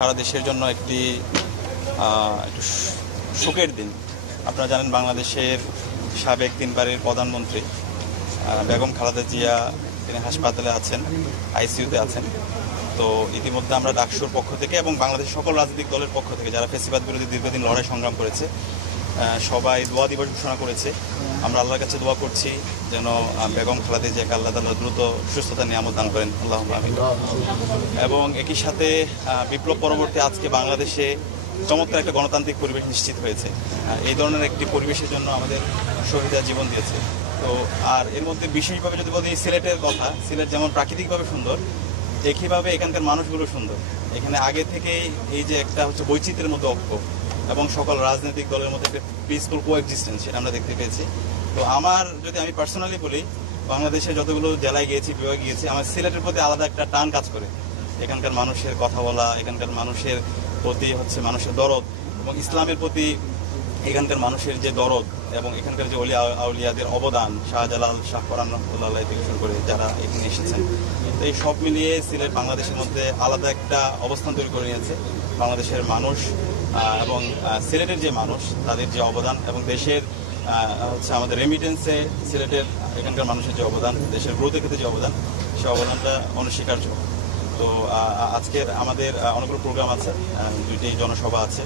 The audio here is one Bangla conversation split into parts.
সারা দেশের জন্য একটু শোকের দিন। আপনারা জানেন বাংলাদেশের সাবেক 3বারের প্রধানমন্ত্রী বেগম খালেদা জিয়া তিনি হাসপাতালে আছেন, আইসিইউতে আছেন। তো ইতিমধ্যে আমরা ডাকসুর পক্ষ থেকে এবং বাংলাদেশের সকল রাজনৈতিক দলের পক্ষ থেকে যারা ফ্যাসিবাদ বিরোধী দীর্ঘদিন লড়াই সংগ্রাম করেছে সবাই দোয়া দিবস ঘোষণা করেছে। আমরা আল্লাহর কাছে দোয়া করছি যেন বেগম খালেদা জিয়াকে আল্লাহ তাআলা দ্রুত সুস্থতা নিয়ামত দান করেন, আল্লাহুম্মা আমিন। এবং একই সাথে বিপ্লব পরবর্তী আজকে বাংলাদেশে চমৎকার একটা গণতান্ত্রিক পরিবেশ নিশ্চিত হয়েছে। এই ধরনের একটি পরিবেশের জন্য আমাদের শহীদরা জীবন দিয়েছে। তো আর এর মধ্যে বিশেষভাবে যদি বলি সিলেটের কথা, সিলেট যেমন প্রাকৃতিকভাবে সুন্দর, একইভাবে এখানকার মানুষগুলো সুন্দর। এখানে আগে থেকেই এই যে একটা হচ্ছে বৈচিত্র্যের মধ্যে ঐক্য এবং সকল রাজনৈতিক দলের মধ্যে একটা পিসফুল কোএক্সিস্টেন্স সেটা আমরা দেখতে পেয়েছি। তো আমি পার্সোনালি বলি, বাংলাদেশে যতগুলো জেলায় গিয়েছি, বিভাগে গিয়েছি, আমার সিলেটের প্রতি আলাদা একটা টান কাজ করে। এখানকার মানুষের কথা বলা, এখানকার মানুষের প্রতি হচ্ছে মানুষের দরদ এবং ইসলামের প্রতি এখানকার মানুষের যে দরদ এবং এখানকার যে আউলিয়াদের অবদান, শাহজালাল, শাহ পরান রহমতুল্লাহ থেকে শুরু করে যারা এখানে এসেছেন, তো এই সব মিলিয়ে সিলেট বাংলাদেশের মধ্যে আলাদা একটা অবস্থান তৈরি করে নিয়েছে। বাংলাদেশের মানুষ এবং সিলেটের যে মানুষ তাদের যে অবদান এবং দেশের হচ্ছে আমাদের রেমিটেন্সে সিলেটের এখানকার মানুষের যে অবদান, দেশের গ্রোথের ক্ষেত্রে যে অবদান, সেই অবদানটা অনস্বীকার্য। তো আজকের আমাদের অনেকগুলো প্রোগ্রাম আছে, 2টি জনসভা আছে,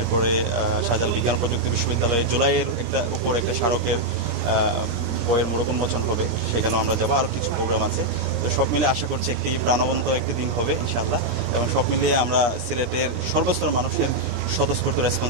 এরপরে শাহজালাল বিজ্ঞান প্রযুক্তি বিশ্ববিদ্যালয়ে জুলাইয়ের উপর একটা স্মারকের বইয়ের মোড়ক-উন্মোচন হবে, সেখানেও আমরা যাবো। আরও কিছু প্রোগ্রাম আছে। তো সব মিলে আশা করছি একটি প্রাণবন্ত একটি দিন হবে ইনশাআল্লাহ। এবং সব মিলিয়ে আমরা সিলেটের সর্বস্তর মানুষের স্বতঃস্ফূর্ত রেসপন্স